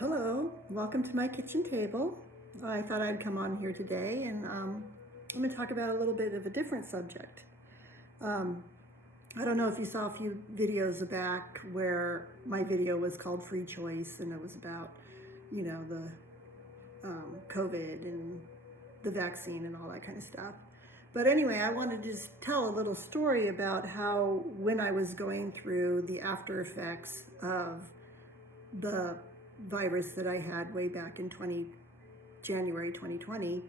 Hello, welcome to my kitchen table. I thought I'd come on here today and I'm going to talk about a little bit of a different subject. I don't know if you saw a few videos back where my video was called Free Choice and it was about, the COVID and the vaccine and all that kind of stuff. But anyway, I wanted to just tell a little story about how when I was going through the after effects of the virus that I had way back in January 2020,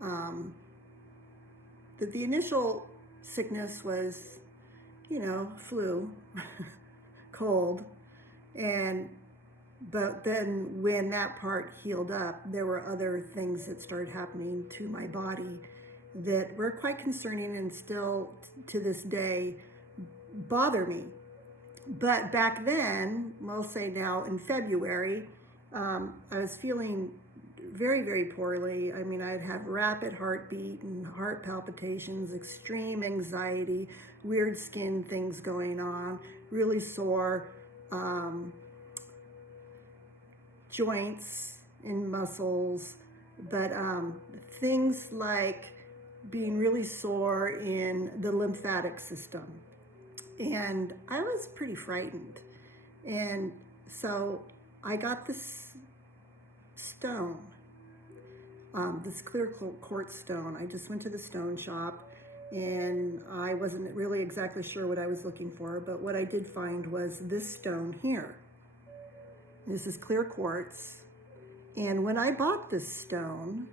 that the initial sickness was, flu, cold, but then when that part healed up, there were other things that started happening to my body that were quite concerning and still to this day bother me. But back then, we'll say now in February, I was feeling very, very poorly. I mean, I'd have rapid heartbeat and heart palpitations, extreme anxiety, weird skin things going on, really sore joints and muscles, but things like being really sore in the lymphatic system. And I was pretty frightened. And so I got this stone, this clear quartz stone. I just went to the stone shop and I wasn't really exactly sure what I was looking for, but what I did find was this stone here. This is clear quartz. And when I bought this stone,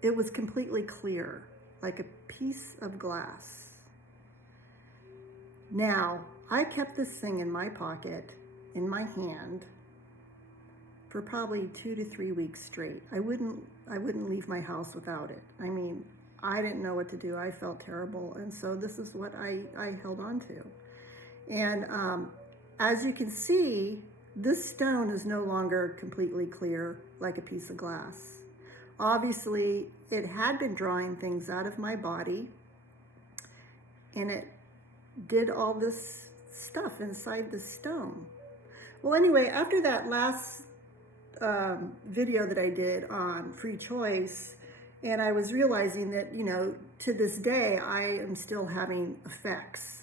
it was completely clear, like a piece of glass. Now, I kept this thing in my pocket, in my hand, for probably 2 to 3 weeks straight. I wouldn't leave my house without it. I mean, I didn't know what to do. I felt terrible. And so this is what I held on to. And as you can see, this stone is no longer completely clear like a piece of glass. Obviously, it had been drawing things out of my body, and it did all this stuff inside the stone. Well, anyway, after that last video that I did on free choice, and I was realizing that, to this day, I am still having effects.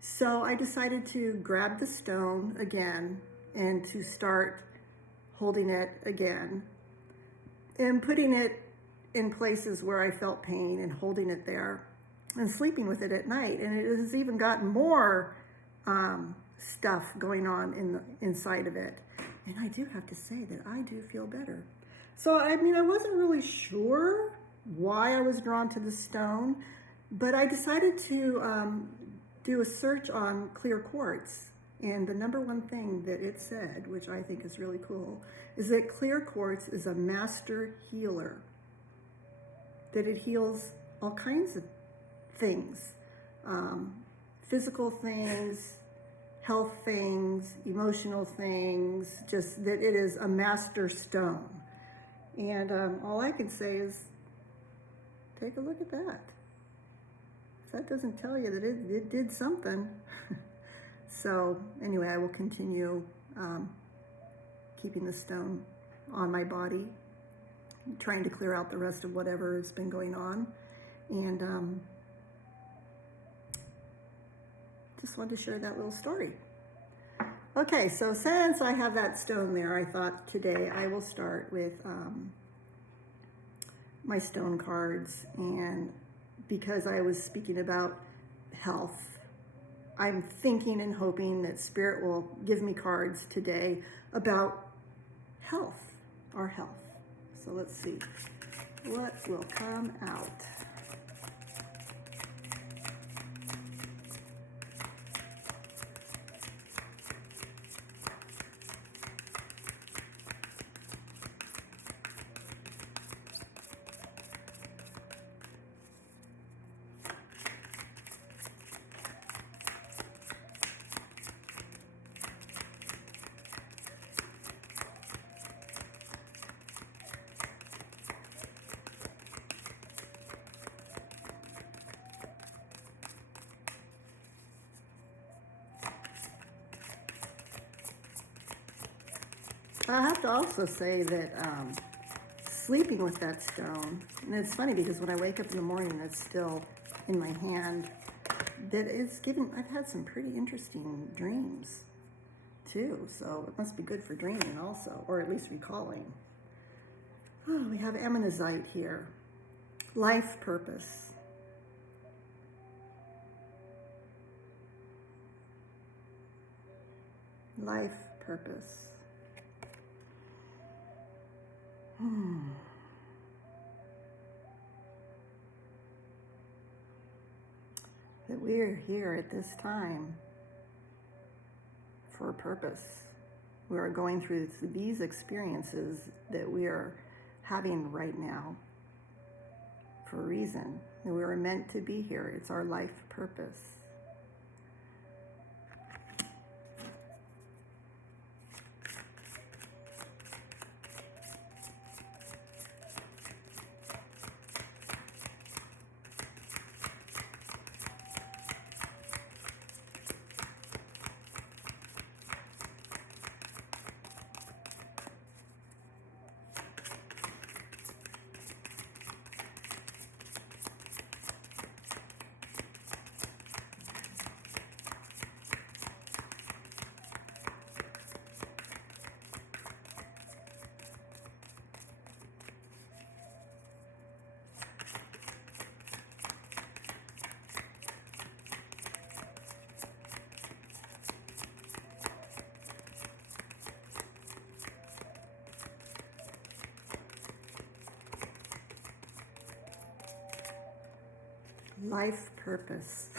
So I decided to grab the stone again and to start holding it again and putting it in places where I felt pain and holding it there and sleeping with it at night. And it has even gotten more stuff going on inside of it. And I do have to say that I do feel better. So, I mean, I wasn't really sure why I was drawn to the stone, but I decided to do a search on clear quartz. And the number one thing that it said, which I think is really cool, is that clear quartz is a master healer. That it heals all kinds of things, physical things, health things, emotional things, just that it is a master stone. And all I can say is, take a look at that. If that doesn't tell you that it did something. So anyway, I will continue keeping the stone on my body, trying to clear out the rest of whatever has been going on. And just wanted to share that little story. Okay, so since I have that stone there, I thought today I will start with my stone cards. And because I was speaking about health, I'm thinking and hoping that Spirit will give me cards today about health, our health. So let's see what will come out. I have to also say that sleeping with that stone, and it's funny because when I wake up in the morning, it's still in my hand. That it's given. I've had some pretty interesting dreams too, so it must be good for dreaming also, or at least recalling. Oh, we have ammonite here. Life purpose. Life purpose. That we are here at this time for a purpose. We are going through these experiences that we are having right now for a reason. That we are meant to be here. It's our life purpose. Life purpose.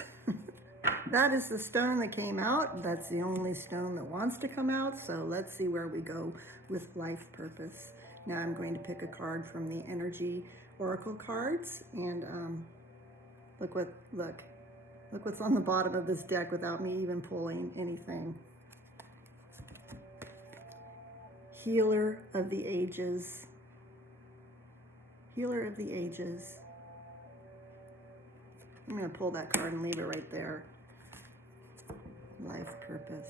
That is the stone that came out. That's the only stone that wants to come out. So let's see where we go with life purpose. Now I'm going to pick a card from the Energy Oracle cards, and look what's on the bottom of this deck without me even pulling anything. Healer of the Ages. Healer of the Ages. I'm going to pull that card and leave it right there. Life purpose.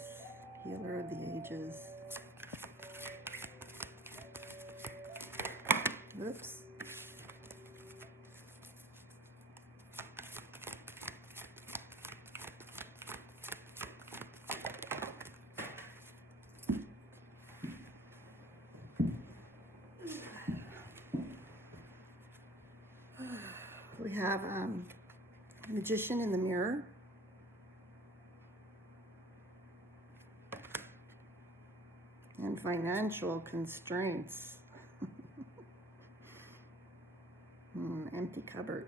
Healer of the Ages. Oops. We have Magician in the Mirror. And financial constraints. Empty cupboard.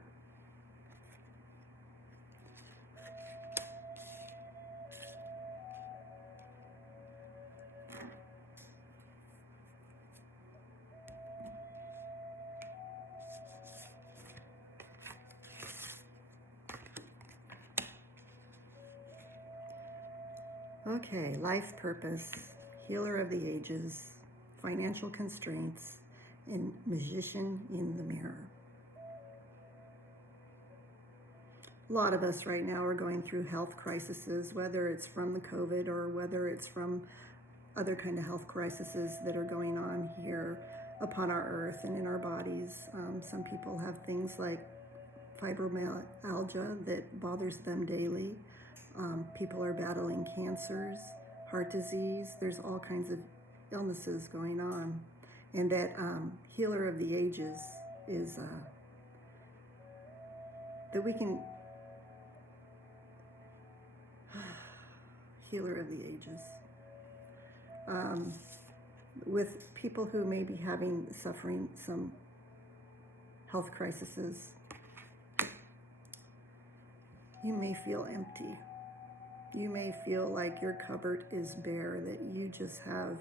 Okay, life purpose, healer of the ages, financial constraints, and magician in the mirror. A lot of us right now are going through health crises, whether it's from the COVID or whether it's from other kind of health crises that are going on here upon our earth and in our bodies. Some people have things like fibromyalgia that bothers them daily. People are battling cancers, heart disease. There's all kinds of illnesses going on. And that healer of the ages is that we can, healer of the ages. With people who may be suffering some health crises, you may feel empty. You may feel like your cupboard is bare, that you just have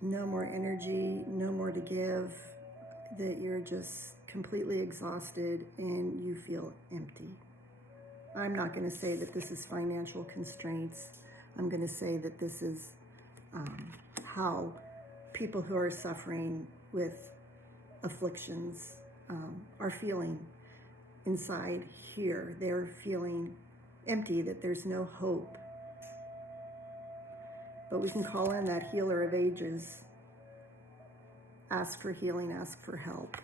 no more energy, no more to give, that you're just completely exhausted and you feel empty. I'm not going to say that this is financial constraints. I'm going to say that this is how people who are suffering with afflictions are feeling inside here. They're feeling empty, that there's no hope. But we can call in that healer of ages. Ask for healing, ask for help.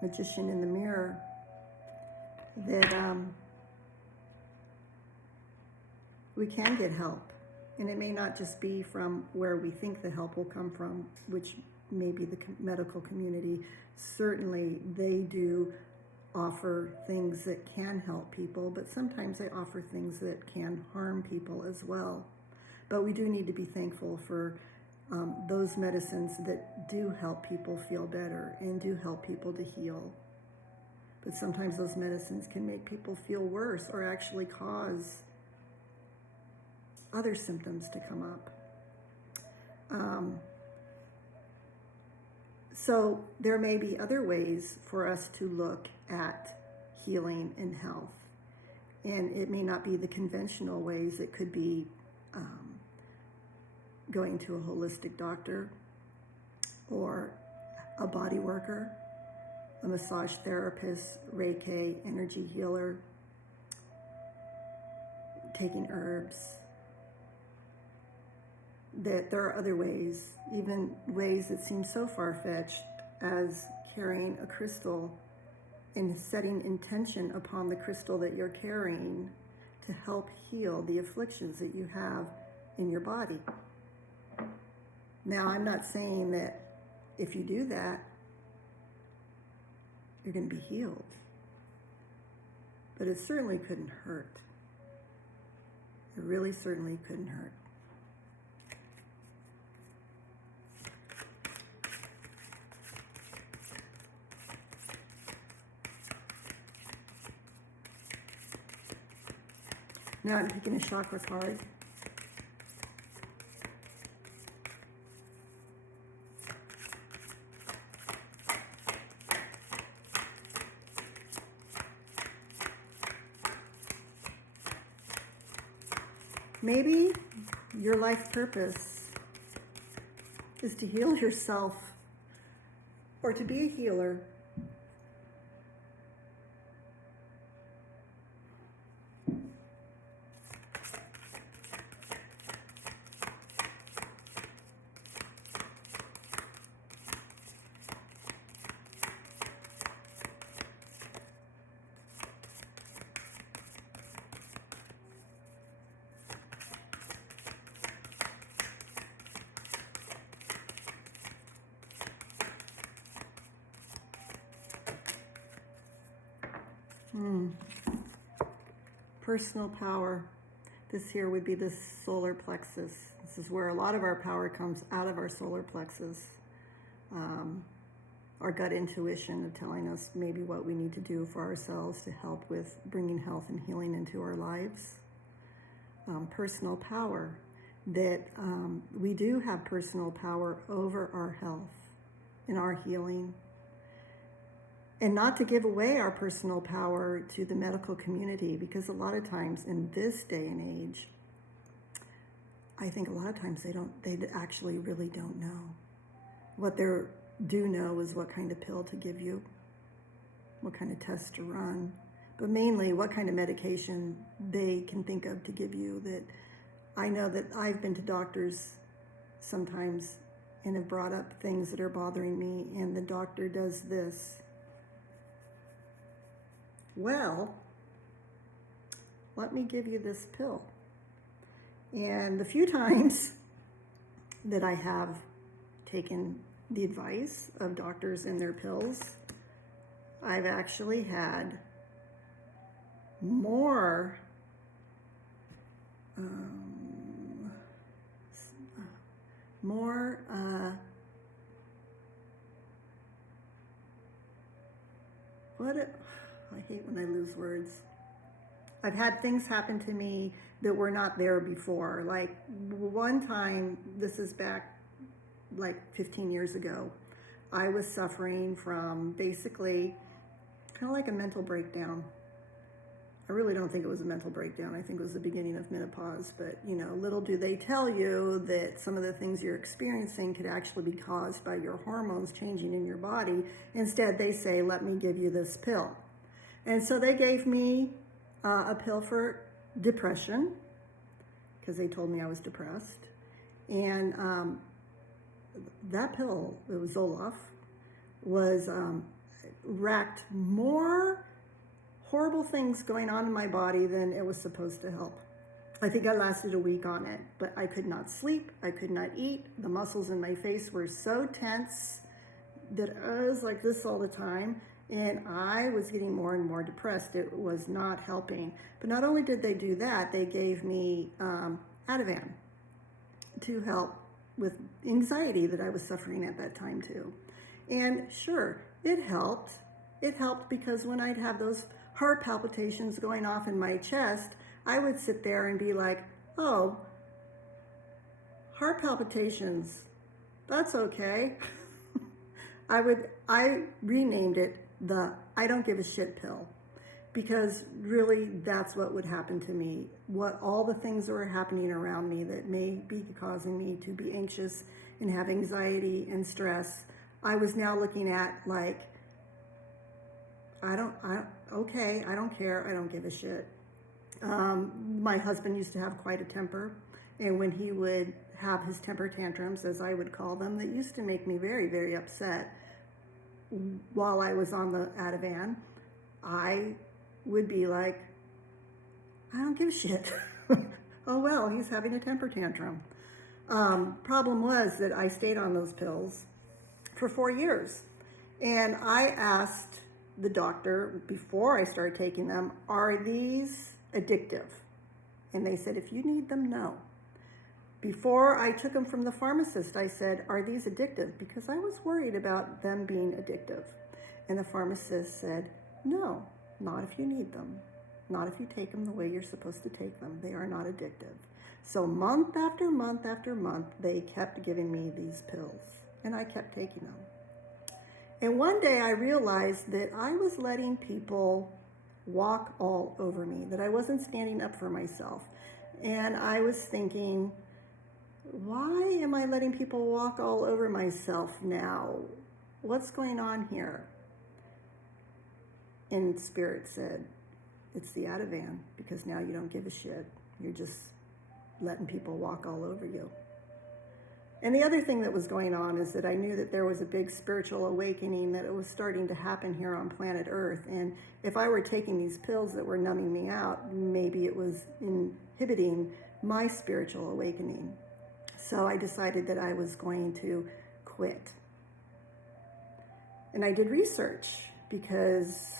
Magician in the Mirror, that we can get help. And it may not just be from where we think the help will come from, which may be the medical community. Certainly they do offer things that can help people, but sometimes they offer things that can harm people as well. But we do need to be thankful for those medicines that do help people feel better and do help people to heal. But sometimes those medicines can make people feel worse or actually cause other symptoms to come up. So there may be other ways for us to look at healing and health. And it may not be the conventional ways. It could be going to a holistic doctor or a body worker, a massage therapist, Reiki, energy healer, taking herbs. That there are other ways, even ways that seem so far-fetched as carrying a crystal and setting intention upon the crystal that you're carrying to help heal the afflictions that you have in your body. Now, I'm not saying that if you do that, you're going to be healed. But it certainly couldn't hurt. It really certainly couldn't hurt. Now I'm picking a chakra card. Maybe your life purpose is to heal yourself or to be a healer. Personal power. This here would be the solar plexus. This is where a lot of our power comes out of our solar plexus. Our gut intuition of telling us maybe what we need to do for ourselves to help with bringing health and healing into our lives. Personal power. That we do have personal power over our health and our healing. And not to give away our personal power to the medical community, because a lot of times in this day and age, I think a lot of times they actually really don't know. What they do know is what kind of pill to give you, what kind of test to run, but mainly what kind of medication they can think of to give you. That I know that I've been to doctors sometimes and have brought up things that are bothering me, and the doctor does this. Well, let me give you this pill. And the few times that I have taken the advice of doctors and their pills, I've actually had more I hate when I lose words. I've had things happen to me that were not there before. Like one time, this is back like 15 years ago, I was suffering from basically kind of like a mental breakdown. I really don't think it was a mental breakdown. I think it was the beginning of menopause. But, little do they tell you that some of the things you're experiencing could actually be caused by your hormones changing in your body. Instead, they say, let me give you this pill. And so they gave me a pill for depression, because they told me I was depressed. And that pill, it was Zoloft, was racked more horrible things going on in my body than it was supposed to help. I think I lasted a week on it, but I could not sleep. I could not eat. The muscles in my face were so tense that I was like this all the time. And I was getting more and more depressed. It was not helping. But not only did they do that, they gave me Ativan to help with anxiety that I was suffering at that time too. And sure, it helped. It helped because when I'd have those heart palpitations going off in my chest, I would sit there and be like, oh, heart palpitations, that's okay. I renamed it the I don't give a shit pill, because really that's what would happen to me. What all the things that were happening around me that may be causing me to be anxious and have anxiety and stress, I was now looking at like, I don't care, I don't give a shit. My husband used to have quite a temper, and when he would have his temper tantrums, as I would call them, that used to make me very, very upset. While I was on the Ativan, I would be like, I don't give a shit. Oh well, he's having a temper tantrum. Problem was that I stayed on those pills for 4 years, and I asked the doctor before I started taking them, are these addictive? And they said, if you need them, no. Before I took them from the pharmacist, I said, are these addictive? Because I was worried about them being addictive. And the pharmacist said, no, not if you need them. Not if you take them the way you're supposed to take them. They are not addictive. So month after month after month, they kept giving me these pills, and I kept taking them. And one day I realized that I was letting people walk all over me, that I wasn't standing up for myself. And I was thinking, why am I letting people walk all over myself now? What's going on here? And Spirit said, it's the Ativan, because now you don't give a shit. You're just letting people walk all over you. And the other thing that was going on is that I knew that there was a big spiritual awakening that it was starting to happen here on planet Earth. And if I were taking these pills that were numbing me out, maybe it was inhibiting my spiritual awakening. So I decided that I was going to quit. And I did research because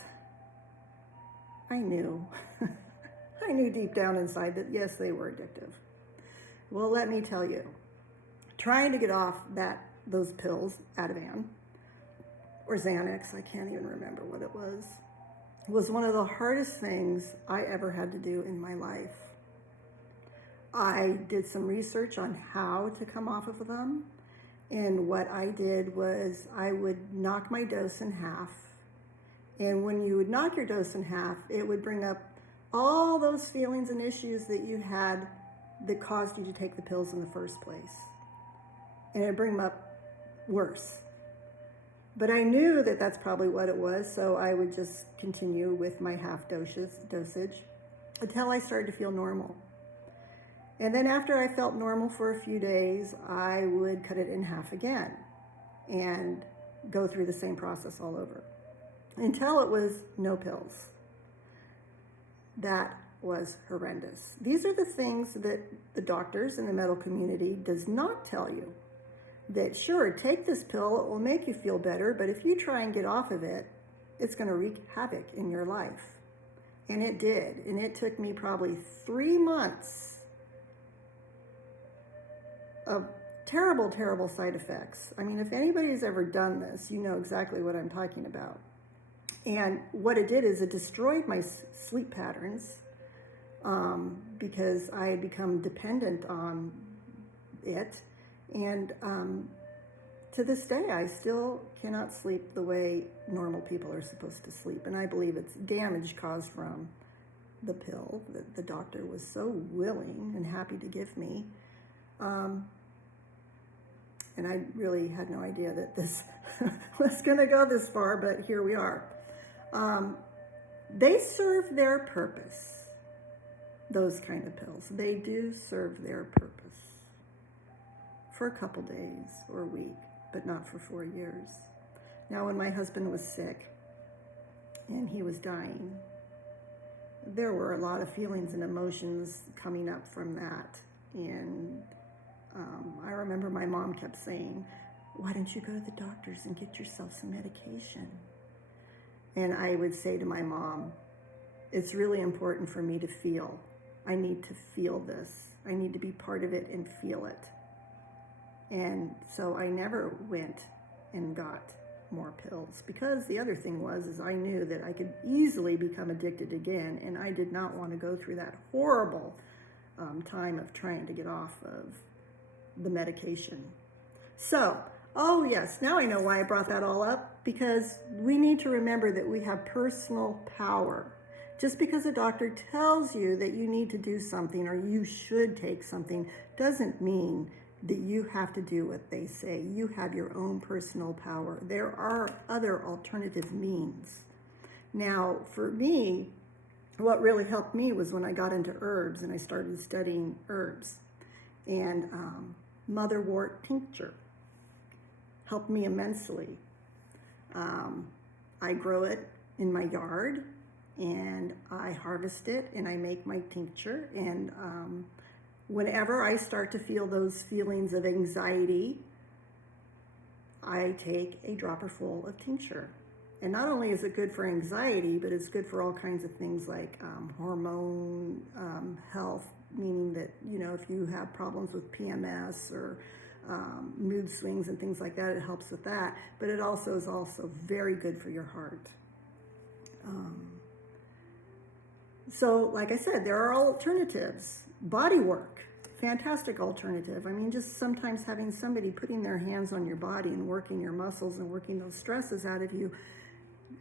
I knew. I knew deep down inside that yes, they were addictive. Well, let me tell you, trying to get off those pills, Ativan, or Xanax, I can't even remember what it was one of the hardest things I ever had to do in my life. I did some research on how to come off of them, and what I did was I would knock my dose in half, and when you would knock your dose in half, it would bring up all those feelings and issues that you had that caused you to take the pills in the first place. And it'd bring them up worse. But I knew that that's probably what it was, so I would just continue with my half dosage until I started to feel normal. And then after I felt normal for a few days, I would cut it in half again and go through the same process all over until it was no pills. That was horrendous. These are the things that the doctors and the medical community does not tell you. That sure, take this pill, it will make you feel better, but if you try and get off of it, it's going to wreak havoc in your life. And it did. And it took me probably 3 months of terrible, terrible side effects. I mean, if anybody's ever done this, you know exactly what I'm talking about. And what it did is it destroyed my sleep patterns because I had become dependent on it. And to this day, I still cannot sleep the way normal people are supposed to sleep. And I believe it's damage caused from the pill that the doctor was so willing and happy to give me. And I really had no idea that this was going to go this far, but here we are. They serve their purpose. those kind of pills. They do serve their purpose for a couple days or a week, but not for 4 years. Now, when my husband was sick and he was dying, there were a lot of feelings and emotions coming up from that. And I remember my mom kept saying, why don't you go to the doctors and get yourself some medication? And I would say to my mom, it's really important for me to feel. I need to feel this. I need to be part of it and feel it. And so I never went and got more pills, because the other thing is I knew that I could easily become addicted again, and I did not want to go through that horrible time of trying to get off of the medication. So, oh yes, now I know why I brought that all up, because we need to remember that we have personal power. Just because a doctor tells you that you need to do something or you should take something doesn't mean that you have to do what they say. You have your own personal power. There are other alternative means. Now, for me, what really helped me was when I got into herbs and I started studying herbs. And motherwort tincture helped me immensely. I grow it in my yard, and I harvest it, and I make my tincture. And whenever I start to feel those feelings of anxiety, I take a dropper full of tincture. And not only is it good for anxiety, but it's good for all kinds of things like hormone health, meaning that, you know, if you have problems with PMS or mood swings and things like that, it helps with that. But it also is also very good for your heart. So, like I said, there are alternatives. Body work, fantastic alternative. I mean, just sometimes having somebody putting their hands on your body and working your muscles and working those stresses out of you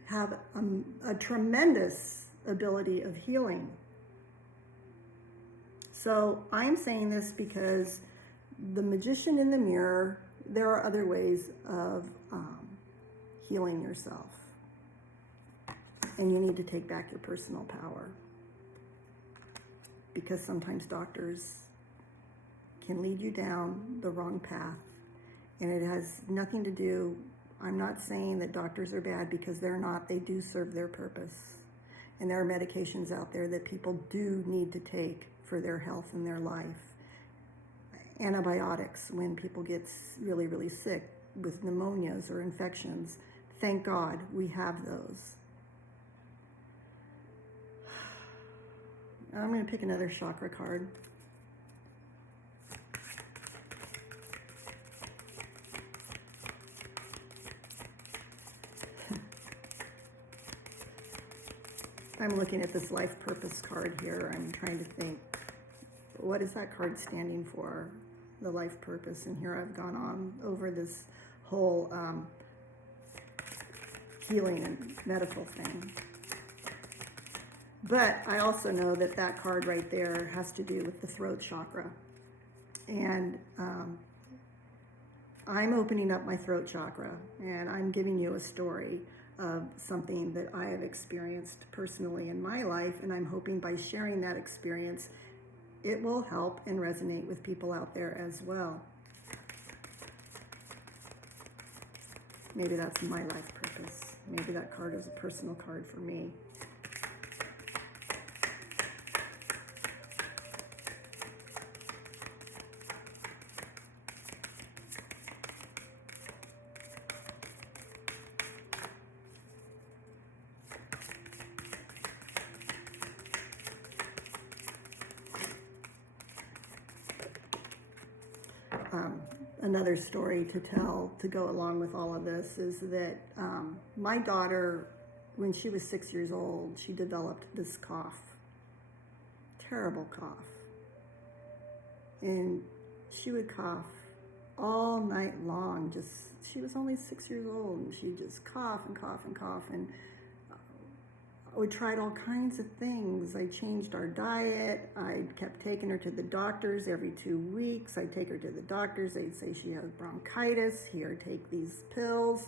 have a tremendous ability of healing. So I'm saying this because the magician in the mirror, there are other ways of healing yourself. And you need to take back your personal power. Because sometimes doctors can lead you down the wrong path. And it has nothing to do, I'm not saying that doctors are bad, because they're not. They do serve their purpose. And there are medications out there that people do need to take for their health and their life. Antibiotics, when people get really, really sick with pneumonias or infections, thank God we have those. I'm going to pick another chakra card. I'm looking at this life purpose card here. I'm trying to think, what is that card standing for? The life purpose. And here I've gone on over this whole healing and medical thing. But I also know that that card right there has to do with the throat chakra. And I'm opening up my throat chakra, and I'm giving you a story of something that I have experienced personally in my life, and I'm hoping by sharing that experience, it will help and resonate with people out there as well. Maybe that's my life purpose. Maybe that card is a personal card for me. Another story to tell to go along with all of this is that my daughter, when she was 6 years old, she developed this cough, terrible cough. And she would cough all night long. She was only 6 years old, and she'd just cough and cough and cough. And we tried all kinds of things. I changed our diet. I kept taking her to the doctors every 2 weeks. I'd take her to the doctors. They'd say she has bronchitis. Here, take these pills.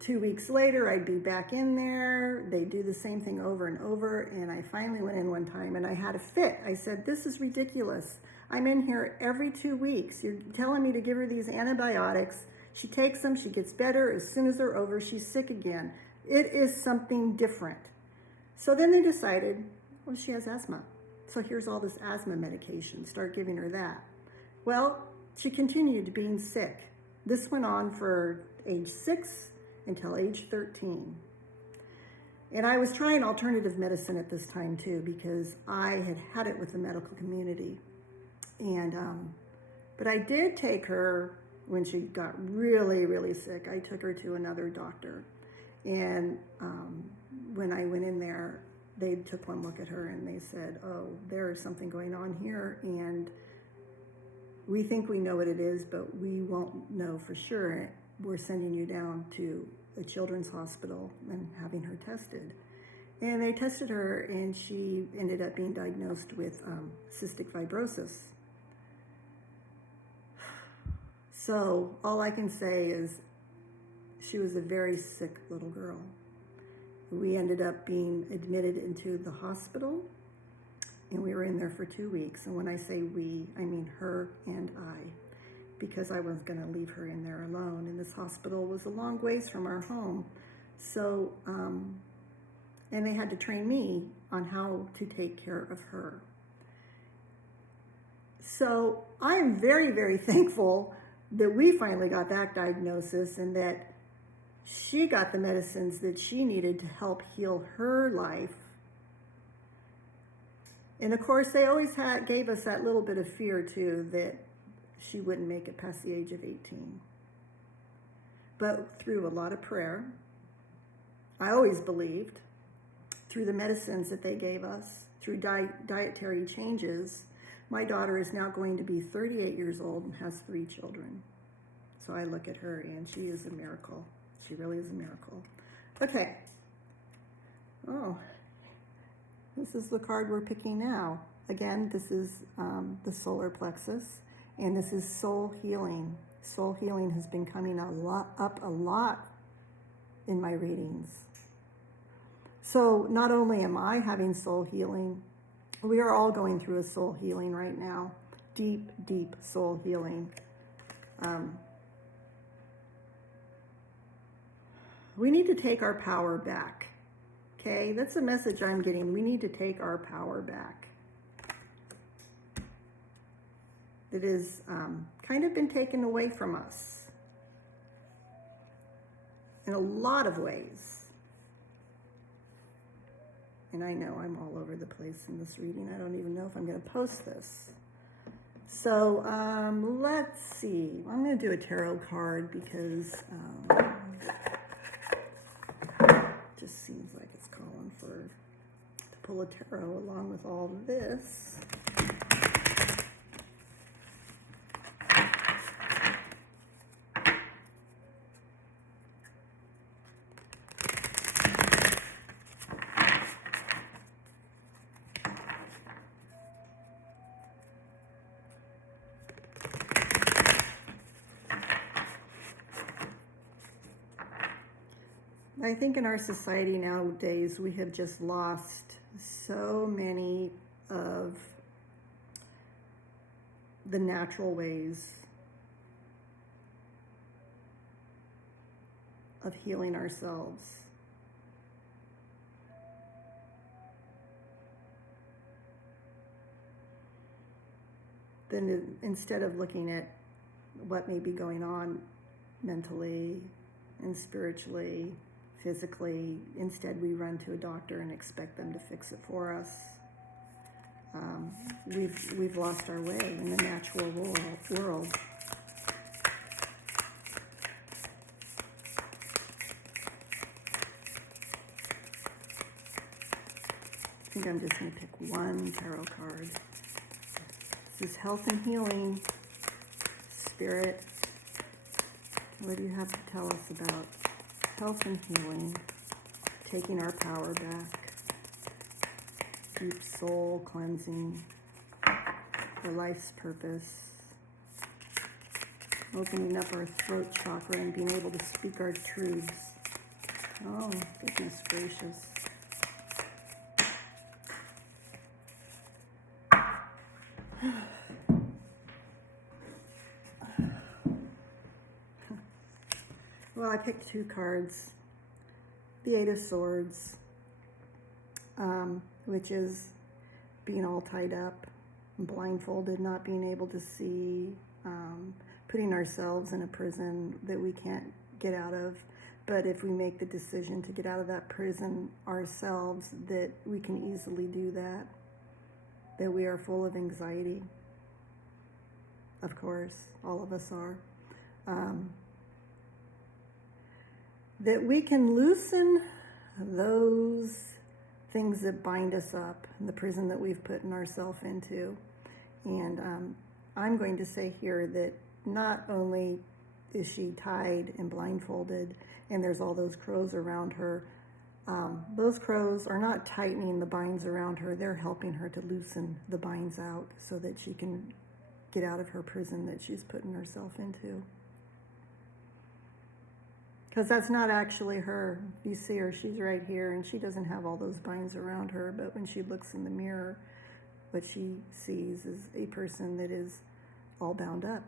2 weeks later, I'd be back in there. They'd do the same thing over and over. And I finally went in one time and I had a fit. I said, this is ridiculous. I'm in here every 2 weeks. You're telling me to give her these antibiotics. She takes them, she gets better. As soon as they're over, she's sick again. It is something different. So then they decided, well, she has asthma. So here's all this asthma medication. Start giving her that. Well, she continued being sick. This went on for age 6 until age 13. And I was trying alternative medicine at this time too, because I had had it with the medical community. And, but I did take her when she got really, really sick. I took her to another doctor. And when I went in there, they took one look at her and they said, oh, there is something going on here. And we think we know what it is, but we won't know for sure. We're sending you down to a children's hospital and having her tested. And they tested her and she ended up being diagnosed with cystic fibrosis. So all I can say is she was a very sick little girl. We ended up being admitted into the hospital and we were in there for 2 weeks. And when I say we, I mean her and I, because I was going to leave her in there alone. And this hospital was a long ways from our home. So, and they had to train me on how to take care of her. So I am very, very thankful that we finally got that diagnosis and that she got the medicines that she needed to help heal her life. And of course, they always gave us that little bit of fear too, that she wouldn't make it past the age of 18. But through a lot of prayer, I always believed, through the medicines that they gave us, through dietary changes, my daughter is now going to be 38 years old and has 3 children. So I look at her and she is a miracle. She really is a miracle. Okay. Oh, this is the card we're picking now. Again, this is the solar plexus, and this is soul healing. Soul healing has been coming up a lot in my readings. So not only am I having soul healing, we are all going through a soul healing right now. Deep, deep soul healing. We need to take our power back. Okay, that's the message I'm getting. We need to take our power back. It has kind of been taken away from us in a lot of ways. And I know I'm all over the place in this reading. I don't even know if I'm going to post this. So let's see. I'm going to do a tarot card because it just seems like it's calling to pull a tarot along with all of this. I think in our society nowadays, we have just lost so many of the natural ways of healing ourselves. Then instead of looking at what may be going on mentally and spiritually, physically, instead we run to a doctor and expect them to fix it for us. We've lost our way in the natural world. I think I'm just going to pick one tarot card. This is health and healing. Spirit, what do you have to tell us about health and healing, taking our power back, deep soul cleansing, for life's purpose, opening up our throat chakra and being able to speak our truths. Oh, goodness gracious. Well, I picked two cards. The Eight of Swords, which is being all tied up, blindfolded, not being able to see, putting ourselves in a prison that we can't get out of. But if we make the decision to get out of that prison ourselves, that we can easily do that. That we are full of anxiety. Of course, all of us are. That we can loosen those things that bind us up, the prison that we've put ourselves into. And I'm going to say here that not only is she tied and blindfolded and there's all those crows around her, those crows are not tightening the binds around her, they're helping her to loosen the binds out so that she can get out of her prison that she's putting herself into. Because that's not actually her. You see her, she's right here, and she doesn't have all those binds around her, but when she looks in the mirror, what she sees is a person that is all bound up.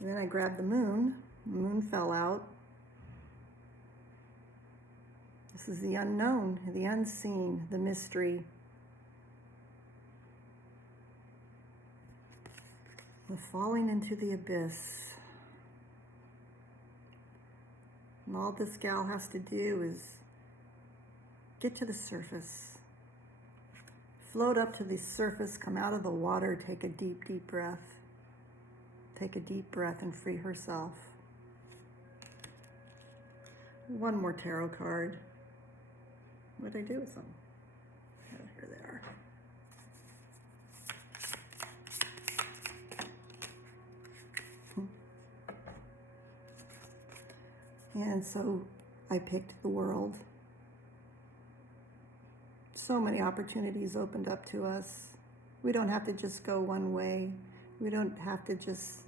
And then I grabbed the moon. The moon fell out. This is the unknown, the unseen, the mystery. The falling into the abyss. And all this gal has to do is get to the surface. Float up to the surface, come out of the water, take a deep, deep breath. Take a deep breath and free herself. One more tarot card. What did I do with them? Oh, here they are. And so I picked the World. So many opportunities opened up to us. We don't have to just go one way. We don't have to just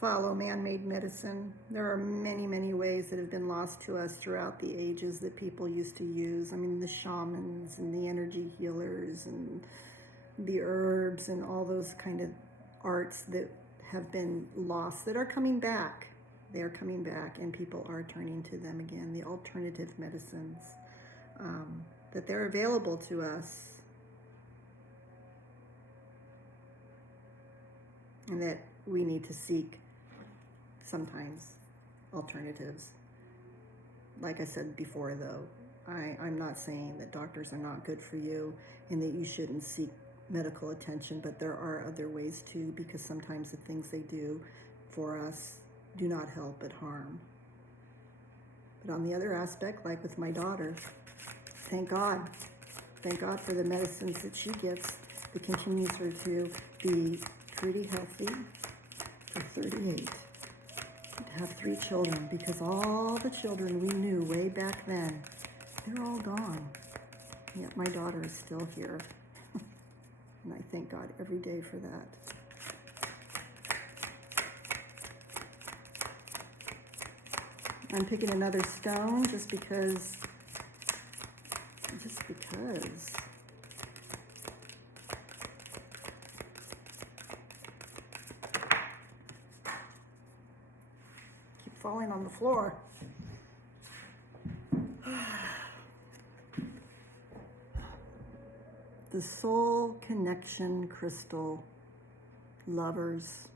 follow man-made medicine. There are many, many ways that have been lost to us throughout the ages that people used to use. I mean, the shamans and the energy healers and the herbs and all those kind of arts that have been lost that are coming back. They are coming back, and people are turning to them again, the alternative medicines, that they're available to us, and that we need to seek sometimes alternatives. Like I said before, though, I'm not saying that doctors are not good for you and that you shouldn't seek medical attention, but there are other ways too, because sometimes the things they do for us do not help but harm. But on the other aspect, like with my daughter, thank God for the medicines that she gets that continues her to be pretty healthy for 38, to have 3 children, because all the children we knew way back then, they're all gone. Yet my daughter is still here. And I thank God every day for that. I'm picking another stone just because. Keep falling on the floor. The Soul Connection Crystal, Lovers.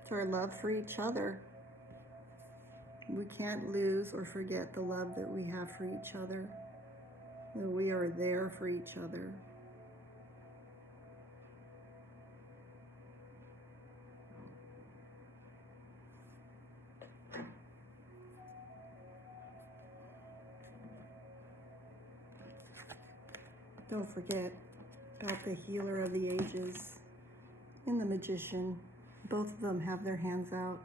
It's our love for each other. We can't lose or forget the love that we have for each other, that we are there for each other. Don't forget about the Healer of the Ages and the Magician. Both of them have their hands out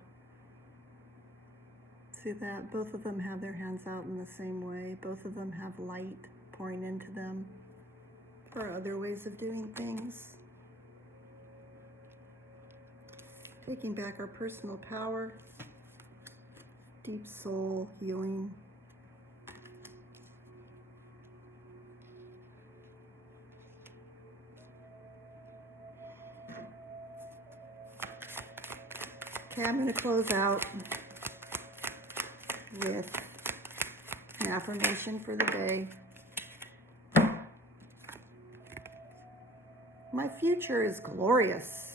See that? Both of them have their hands out in the same way. Both of them have light pouring into them. There are other ways of doing things. Taking back our personal power. Deep soul healing. Okay, I'm going to close out with an affirmation for the day. My future is glorious.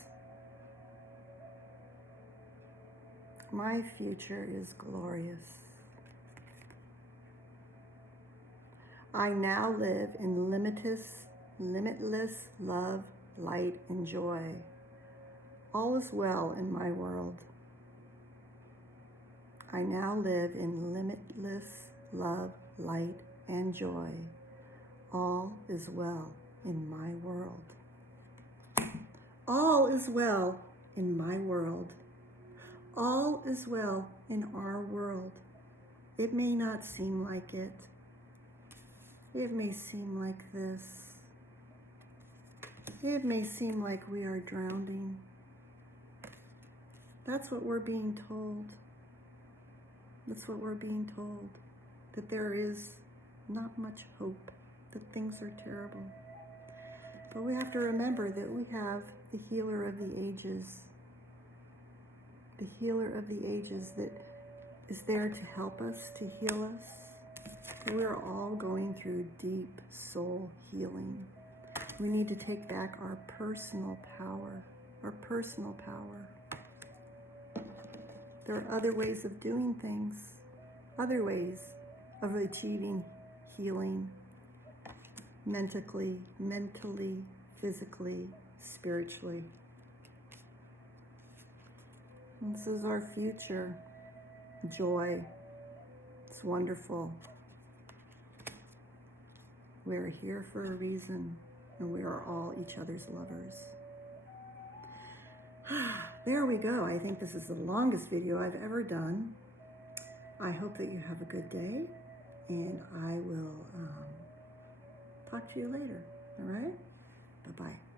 My future is glorious. I now live in limitless love, light, and joy. All is well in my world. I now live in limitless love, light, and joy. All is well in my world. All is well in my world. All is well in our world. It may not seem like it. It may seem like this. It may seem like we are drowning. That's what we're being told. That's what we're being told. That there is not much hope. That things are terrible. But we have to remember that we have the healer of the ages. The healer of the ages that is there to help us, to heal us. We're all going through deep soul healing. We need to take back our personal power. Our personal power. There are other ways of doing things, other ways of achieving healing mentally, physically, spiritually. And this is our future. Joy. It's wonderful. We're here for a reason, and we are all each other's lovers. There we go. I think this is the longest video I've ever done. I hope that you have a good day, and I will talk to you later. All right? Bye-bye.